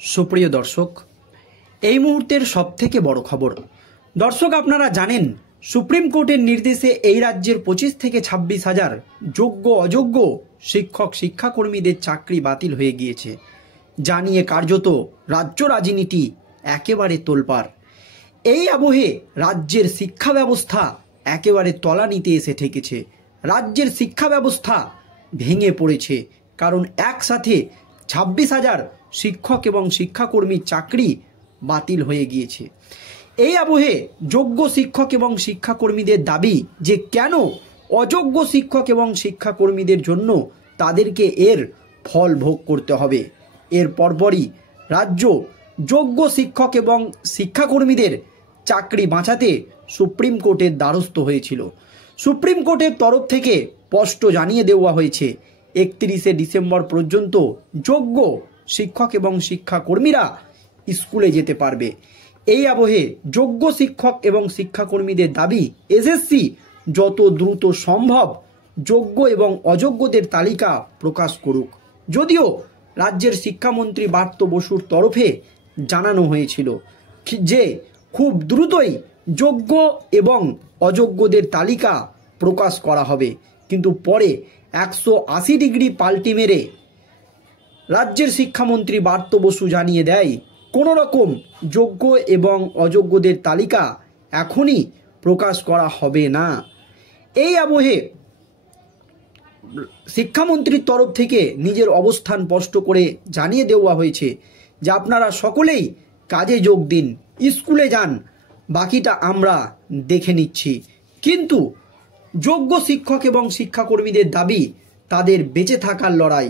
সুপ্রিয় দর্শক, এই মুহূর্তের সবথেকে বড় খবর। দর্শক, আপনারা জানেন সুপ্রিম কোর্টের নির্দেশে এই রাজ্যের 25 থেকে 26,000 যোগ্য অযোগ্য শিক্ষক শিক্ষাকর্মীদের চাকরি বাতিল হয়ে গিয়েছে। যা নিয়ে কার্যত রাজ্য রাজনীতি একেবারে তোলপাড়। এই আবহে রাজ্যের শিক্ষা ব্যবস্থা একেবারে তলানিতে এসে ঠেকেছে। রাজ্যের শিক্ষা ব্যবস্থা ভেঙে পড়েছে, কারণ একসাথে 26,000 শিক্ষক এবং শিক্ষাকর্মীর চাকরি বাতিল হয়ে গিয়েছে। এই আবহে যোগ্য শিক্ষক এবং শিক্ষাকর্মীদের দাবি যে কেন অযোগ্য শিক্ষক এবং শিক্ষাকর্মীদের জন্য তাদেরকে এর ফল ভোগ করতে হবে। এর পরপরই রাজ্য যোগ্য শিক্ষক এবং শিক্ষাকর্মীদের চাকরি বাঁচাতে সুপ্রিম কোর্টের দ্বারস্থ হয়েছিল। সুপ্রিম কোর্টের তরফ থেকে স্পষ্ট জানিয়ে দেওয়া হয়েছে 31শে ডিসেম্বর পর্যন্ত যোগ্য শিক্ষক এবং শিক্ষাকর্মীরা স্কুলে যেতে পারবে। এই আবহে যোগ্য শিক্ষক এবং শিক্ষাকর্মীদের দাবি এসএসসি যত দ্রুত সম্ভব যোগ্য এবং অযোগ্যদের তালিকা প্রকাশ করুক। যদিও রাজ্যের শিক্ষামন্ত্রী ব্রাত্য বসুর তরফে জানানো হয়েছিল যে খুব দ্রুতই যোগ্য এবং অযোগ্যদের তালিকা প্রকাশ করা হবে, কিন্তু পরে 180 ডিগ্রি পাল্টি মেরে রাজ্যের শিক্ষামন্ত্রী ব্রাত্য বসু জানিয়ে দেয় কোনো রকম যোগ্য এবং অযোগ্যদের তালিকা এখনই প্রকাশ করা হবে না। এই আবহে শিক্ষামন্ত্রীর তরফ থেকে নিজের অবস্থান স্পষ্ট করে জানিয়ে দেওয়া হয়েছে যে আপনারা সকলেই কাজে যোগ দিন, স্কুলে যান, বাকিটা আমরা দেখে নিচ্ছি। কিন্তু যোগ্য শিক্ষক এবং শিক্ষাকর্মীদের দাবি তাদের বেঁচে থাকার লড়াই,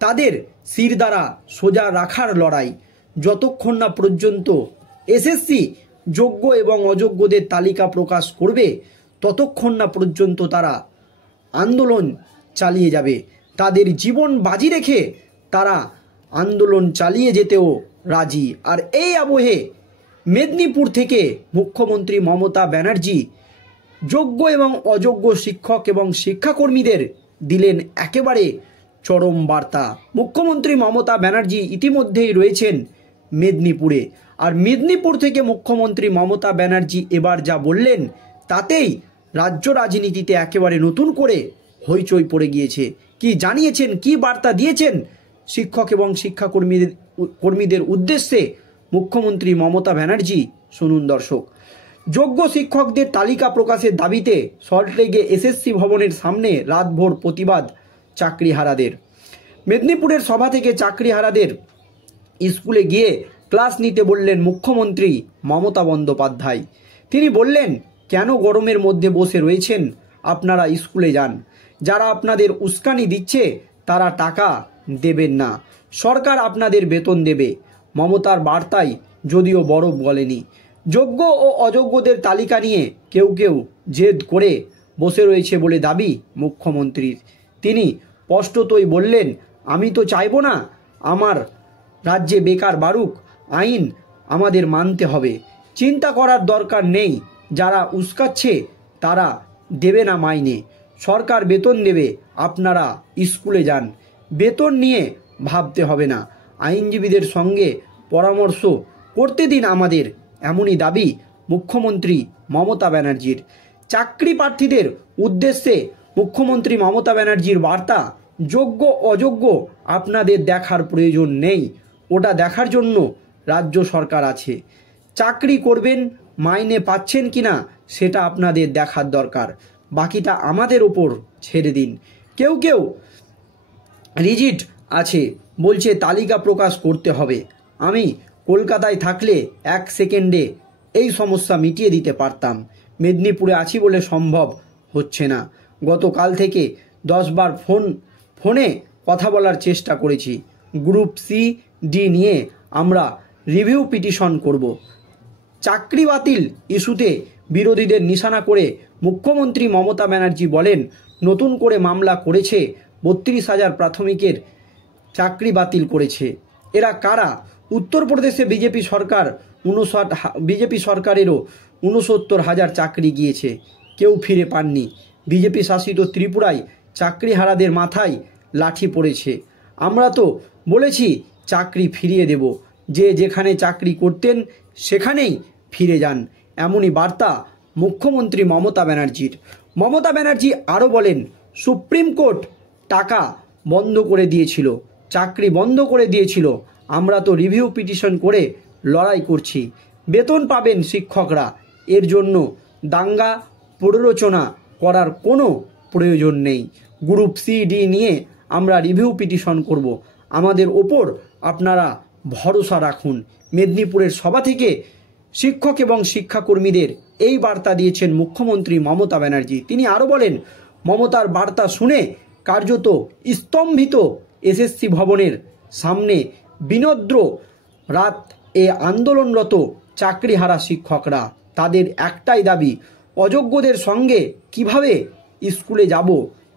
তাদের শিরদাঁড়া সোজা রাখার লড়াই। যতক্ষণ না পর্যন্ত এসএসসি যোগ্য এবং অযোগ্যদের তালিকা প্রকাশ করবে ততক্ষণ না পর্যন্ত তারা আন্দোলন চালিয়ে যাবে। তাদের জীবন বাজি রেখে তারা আন্দোলন চালিয়ে যেতেও রাজি। আর এই আবহে মেদিনীপুর থেকে মুখ্যমন্ত্রী মমতা ব্যানার্জি যোগ্য এবং অযোগ্য শিক্ষক এবং শিক্ষাকর্মীদের দিলেন একেবারে চরম বার্তা। মুখ্যমন্ত্রী মমতা ব্যানার্জি ইতিমধ্যেই রয়েছেন মেদিনীপুরে, আর মেদিনীপুর থেকে মুখ্যমন্ত্রী মমতা ব্যানার্জি এবার যা বললেন তাতেই রাজ্য রাজনীতিতে একেবারে নতুন করে হইচই পড়ে গিয়েছে। কি জানিয়েছেন, কি বার্তা দিয়েছেন শিক্ষক এবং শিক্ষাকর্মীদের উদ্দেশ্যে মুখ্যমন্ত্রী মমতা ব্যানার্জি, শুনুন দর্শক। যোগ্য শিক্ষকদের তালিকা প্রকাশের দাবিতে সল্টলেকে এসএসসি ভবনের সামনে রাতভর প্রতিবাদ চাকরিহারাদের। মেদিনীপুরের সভা থেকে চাকরিহারাদের স্কুলে গিয়ে ক্লাস নিতে বললেন মুখ্যমন্ত্রী মমতা বন্দ্যোপাধ্যায়। তিনি বললেন, কেন গরমের মধ্যে বসে রয়েছেন, আপনারা স্কুলে যান। যারা আপনাদের উস্কানি দিচ্ছে তারা টাকা দেবেন না, সরকার আপনাদের বেতন দেবে। মমতার বার্তায় যদিও বরফ গলেনি। যোগ্য ও অযোগ্যদের তালিকা নিয়ে কেউ কেউ জেদ করে বসে রয়েছে বলে দাবি মুখ্যমন্ত্রীর। তিনি স্পষ্টতই বললেন, আমি তো চাইব না আমার রাজ্যে বেকার বাড়ুক, আইন আমাদের মানতে হবে। চিন্তা করার দরকার নেই, যারা উস্কাচ্ছে তারা দেবে না মাইনে, সরকার বেতন দেবে, আপনারা স্কুলে যান। বেতন নিয়ে ভাবতে হবে না, আইনজীবীদের সঙ্গে পরামর্শ করতে দিন আমাদের, এমনই দাবি মুখ্যমন্ত্রী মমতা ব্যানার্জির। চাকরি প্রার্থীদের উদ্দেশ্যে মুখ্যমন্ত্রী মমতা ব্যানার্জির বার্তা, যোগ্য অযোগ্য আপনাদের দেখার প্রয়োজন নেই, ওটা দেখার জন্য রাজ্য সরকার আছে। চাকরি করবেন, মাইনে পাচ্ছেন কিনা সেটা আপনাদের দেখার দরকার, বাকিটা আমাদের ওপর ছেড়ে দিন। কেউ কেউ রিজিড আছে, বলছে তালিকা প্রকাশ করতে হবে। আমি কলকাতায় থাকলে 1 সেকেন্ডে এই সমস্যা মিটিয়ে দিতে পারতাম। মেদিনীপুরে আছি বলে সম্ভব হচ্ছে না। গতকাল থেকে 10 বার ফোনে কথা বলার চেষ্টা করেছি। গ্রুপ সি ডি নিয়ে আমরা রিভিউ পিটিশন করব। চাকরি বাতিল ইস্যুতে বিরোধীদের নিশানা করে মুখ্যমন্ত্রী মমতা ব্যানার্জি বলেন, নতুন করে মামলা করেছে, 32,000 প্রাথমিকের চাকরি বাতিল করেছে। এরা কারা? উত্তরপ্রদেশে বিজেপি সরকারেরও 69,000 চাকরি গিয়েছে, কেউ ফিরে পাননি। বিজেপি শাসিত ত্রিপুরায় চাকরিহারাদের মাথায় লাঠি পড়েছে। আমরা তো বলেছি চাকরি ফিরিয়ে দেব, যে যেখানে চাকরি করতেন সেখানেই ফিরে যান, এমনই বার্তা মুখ্যমন্ত্রী মমতা ব্যানার্জির। মমতা ব্যানার্জি আরও বলেন, সুপ্রিম কোর্ট টাকা বন্ধ করে দিয়েছিল, চাকরি বন্ধ করে দিয়েছিল, আমরা তো রিভিউ পিটিশন করে লড়াই করছি, বেতন পাবেন শিক্ষকরা, এর জন্য দাঙ্গা প্ররোচনা করার কোনো প্রয়োজন নেই। গ্রুপ সি ডি নিয়ে আমরা রিভিউ পিটিশন করব, আমাদের ওপর আপনারা ভরসা রাখুন। মেদিনীপুরের সভা থেকে শিক্ষক এবং শিক্ষাকর্মীদের এই বার্তা দিয়েছেন মুখ্যমন্ত্রী মমতা ব্যানার্জি। তিনি আরও বলেন, মমতার বার্তা শুনে কার্যত স্তম্ভিত এসএসসি ভবনের সামনে বিনদ্র রাত এ আন্দোলনরত চাকরিহারা শিক্ষকরা। তাদের একটাই দাবি, অযোগ্যদের সঙ্গে কিভাবে স্কুলে যাব,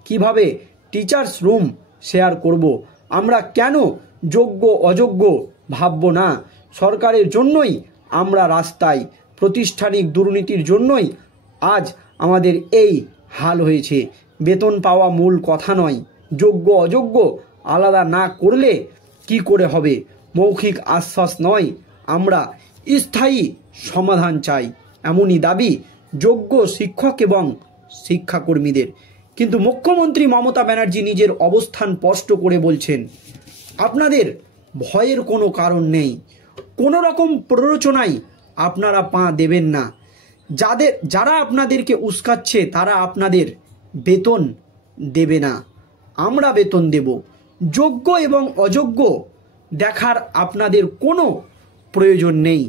কিভাবে টিচার্স রুম শেয়ার করব, আমরা কেন যোগ্য অযোগ্য ভাবব না? সরকারের জন্যই আমরা রাস্তায়, প্রাতিষ্ঠানিক দুর্নীতির জন্যই আজ আমাদের এই হাল হয়েছে। বেতন পাওয়া মূল কথা নয়, যোগ্য অযোগ্য আলাদা না করলে কি করে হবে? মৌখিক আশ্বাস নয়, আমরা স্থায়ী সমাধান চাই, এমনই দাবি যোগ্য শিক্ষক এবং শিক্ষাকর্মীদের। কিন্তু মুখ্যমন্ত্রী মমতা ব্যানার্জি নিজের অবস্থান স্পষ্ট করে বলছেন, আপনাদের ভয়ের কোনো কারণ নেই, কোনো রকম প্ররোচনায় আপনারা পা দেবেন না। যারা আপনাদেরকে উস্কাচ্ছে তারা আপনাদের বেতন দেবে না, আমরা বেতন দেব। যোগ্য এবং অযোগ্য দেখার আপনাদের কোনো প্রয়োজন নেই।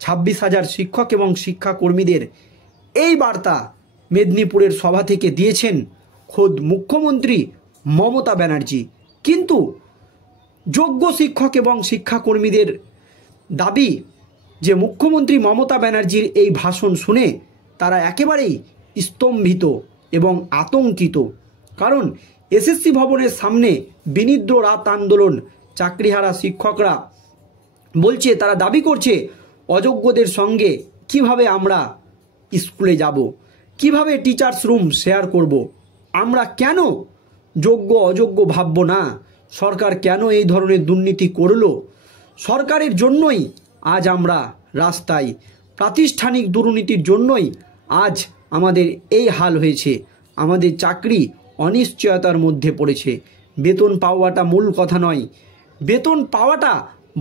26,000 শিক্ষক এবং শিক্ষাকর্মীদের এই বার্তা মেদিনীপুরের সভা থেকে দিয়েছেন খোদ মুখ্যমন্ত্রী মমতা ব্যানার্জি। কিন্তু যোগ্য শিক্ষক এবং শিক্ষাকর্মীদের দাবি যে মুখ্যমন্ত্রী মমতা ব্যানার্জির এই ভাষণ শুনে তারা একেবারেই স্তম্ভিত এবং আতঙ্কিত। কারণ এসএসসি ভবনের সামনে বিনিদ্র রাত আন্দোলন চাকরিহারা শিক্ষকরা বলছে, তারা দাবি করছে, অযোগ্যদের সঙ্গে কিভাবে আমরা স্কুলে যাব, কিভাবে টিচার্স রুম শেয়ার করব, আমরা কেন যোগ্য অযোগ্য ভাবব না? সরকার কেন এই ধরনের দুর্নীতি করলো? সরকারের জন্যই আজ আমরা রাস্তায়, প্রাতিষ্ঠানিক দুর্নীতির জন্যই আজ আমাদের এই হাল হয়েছে। আমাদের চাকরি অনিশ্চয়তার মধ্যে পড়েছে। বেতন পাওয়াটা মূল কথা নয়, বেতন পাওয়াটা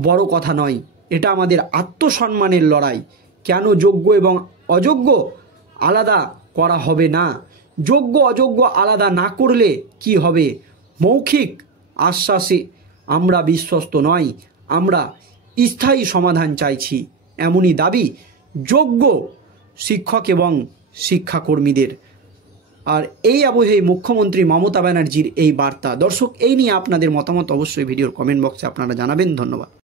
বড় কথা নয়, এটা আমাদের আত্মসম্মানের লড়াই। কেন যোগ্য এবং অযোগ্য আলাদা করা হবে না? যোগ্য অযোগ্য আলাদা না করলে কি হবে? মৌখিক আশ্বাসে আমরা বিশ্বস্ত নয়, আমরা স্থায়ী সমাধান চাইছি, এমনই দাবি যোগ্য শিক্ষক এবং শিক্ষাকর্মীদের। আর এই আবহে মুখ্যমন্ত্রী মমতা ব্যানার্জির এই বার্তা। দর্শক, এই নিয়ে আপনাদের মতামত অবশ্যই ভিডিওর কমেন্ট বক্সে আপনারা জানাবেন। ধন্যবাদ।